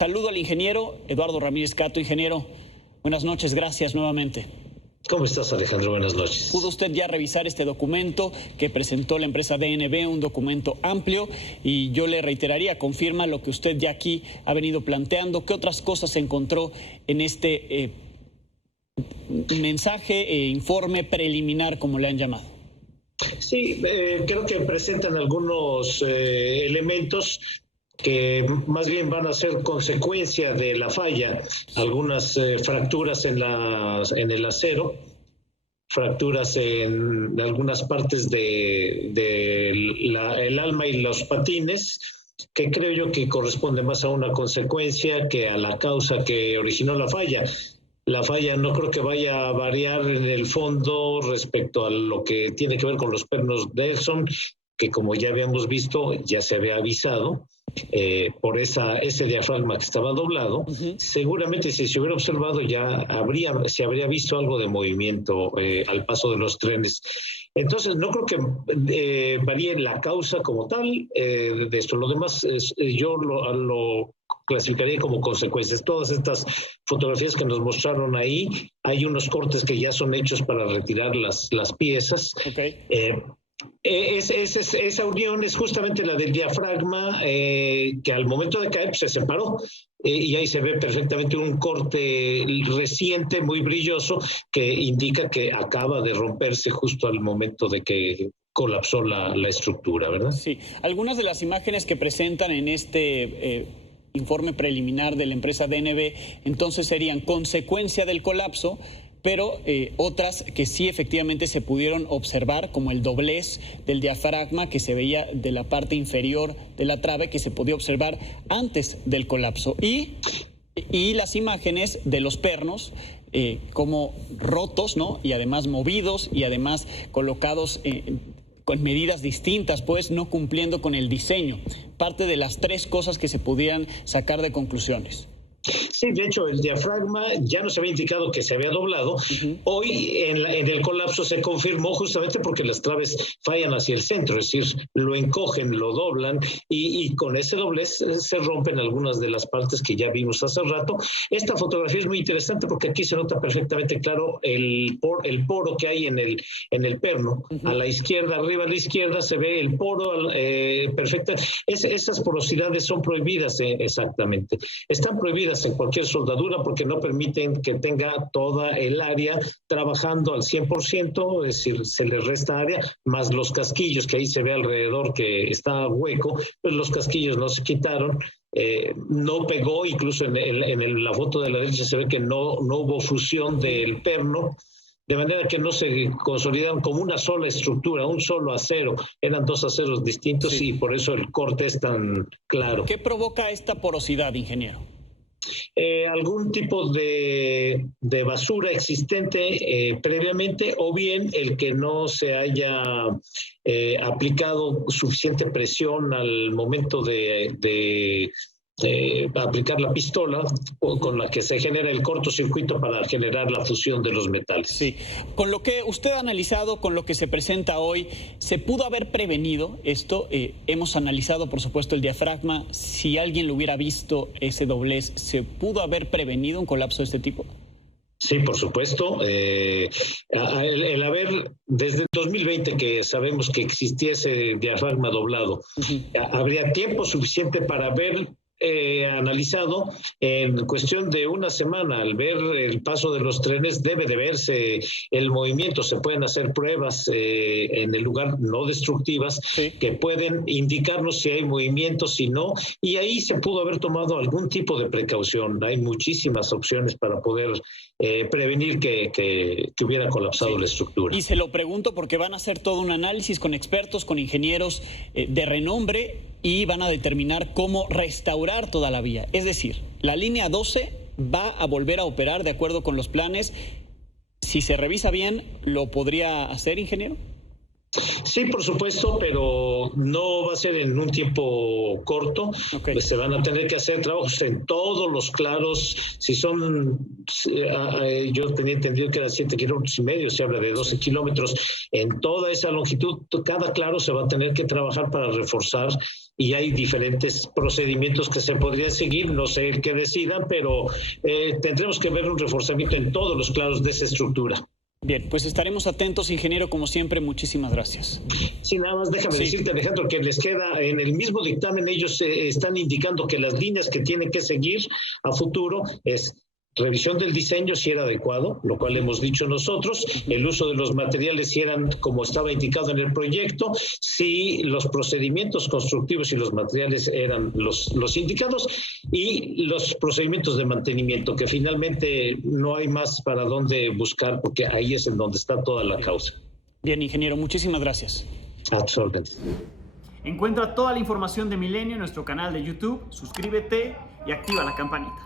Saludo al ingeniero Eduardo Ramírez Cato. Ingeniero, buenas noches, gracias nuevamente. ¿Cómo estás, Alejandro? Buenas noches. ¿Pudo usted ya revisar este documento que presentó la empresa DNB, un documento amplio? Y yo le reiteraría, confirma lo que usted ya aquí ha venido planteando. ¿Qué otras cosas encontró en este mensaje e informe preliminar, como le han llamado? Sí, creo que presentan algunos elementos que más bien van a ser consecuencia de la falla, algunas fracturas en el acero, fracturas en algunas partes el alma y los patines, que creo yo que corresponde más a una consecuencia que a la causa que originó la falla. La falla no creo que vaya a variar en el fondo respecto a lo que tiene que ver con los pernos Delson, que como ya habíamos visto, ya se había avisado por ese diafragma que estaba doblado. Seguramente si se hubiera observado ya se habría visto algo de movimiento al paso de los trenes. Entonces no creo que varíe la causa como tal de esto. Lo demás yo lo clasificaría como consecuencias. Todas estas fotografías que nos mostraron ahí, hay unos cortes que ya son hechos para retirar las piezas. Okay. Esa unión es justamente la del diafragma, que al momento de caer se separó, y ahí se ve perfectamente un corte reciente, muy brilloso, que indica que acaba de romperse justo al momento de que colapsó la estructura, ¿verdad? Sí, algunas de las imágenes que presentan en este informe preliminar de la empresa DNB, entonces serían consecuencia del colapso, pero otras que sí efectivamente se pudieron observar, como el doblez del diafragma que se veía de la parte inferior de la trave, que se podía observar antes del colapso, y las imágenes de los pernos como rotos, ¿no? Y además movidos y además colocados con medidas distintas, pues no cumpliendo con el diseño. Parte de las tres cosas que se pudieran sacar de conclusiones. Sí, de hecho, el diafragma ya nos había indicado que se había doblado. Hoy en el colapso se confirmó justamente porque las traves fallan hacia el centro, es decir, lo encogen, lo doblan y con ese doblez se rompen algunas de las partes que ya vimos hace rato. Esta fotografía es muy interesante porque aquí se nota perfectamente claro el poro que hay en el perno. A la izquierda, arriba a la izquierda, se ve el poro perfecto. Esas porosidades son prohibidas exactamente. Están prohibidas en cualquier soldadura porque no permiten que tenga toda el área trabajando al 100%, es decir, se le resta área, más los casquillos que ahí se ve alrededor que está hueco, pues los casquillos no se quitaron. No pegó, incluso en la foto de la derecha se ve que no hubo fusión del perno, de manera que no se consolidaron como una sola estructura, un solo acero. Eran dos aceros distintos, sí. Y por eso el corte es tan claro. ¿Qué provoca esta porosidad, ingeniero? Algún tipo de basura existente previamente, o bien el que no se haya aplicado suficiente presión al momento de aplicar la pistola con la que se genera el cortocircuito para generar la fusión de los metales. Sí, con lo que usted ha analizado, con lo que se presenta hoy, ¿se pudo haber prevenido esto? Hemos analizado, por supuesto, el diafragma. Si alguien lo hubiera visto, ese doblez, ¿se pudo haber prevenido un colapso de este tipo? Sí, por supuesto. El haber, desde 2020 que sabemos que existía ese diafragma doblado, habría tiempo suficiente para haber analizado en cuestión de una semana. Al ver el paso de los trenes debe de verse el movimiento, se pueden hacer pruebas en el lugar no destructivas, sí, que pueden indicarnos si hay movimiento, si no, y ahí se pudo haber tomado algún tipo de precaución. Hay muchísimas opciones para poder prevenir que hubiera colapsado, sí, la estructura. Y se lo pregunto porque van a hacer todo un análisis con expertos, con ingenieros de renombre, y van a determinar cómo restaurar toda la vía. Es decir, la línea 12 va a volver a operar de acuerdo con los planes. Si se revisa bien, ¿lo podría hacer, ingeniero? Sí, por supuesto, pero no va a ser en un tiempo corto. Ok. Pues se van a tener que hacer trabajos en todos los claros. Si son, yo tenía entendido que eran 7,5 kilómetros, se habla de 12 kilómetros. En toda esa longitud, cada claro se va a tener que trabajar para reforzar y hay diferentes procedimientos que se podrían seguir, no sé el que decidan, pero tendremos que ver un reforzamiento en todos los claros de esa estructura. Bien, pues estaremos atentos, ingeniero, como siempre, muchísimas gracias. Sí, nada más déjame decirte, Alejandro, que les queda en el mismo dictamen, ellos están indicando que las líneas que tienen que seguir a futuro es revisión del diseño si era adecuado, lo cual hemos dicho nosotros, el uso de los materiales si eran como estaba indicado en el proyecto, si los procedimientos constructivos y los materiales eran los indicados y los procedimientos de mantenimiento, que finalmente no hay más para dónde buscar porque ahí es en donde está toda la causa. Bien, ingeniero, muchísimas gracias. A tus órdenes. Encuentra toda la información de Milenio en nuestro canal de YouTube, suscríbete y activa la campanita.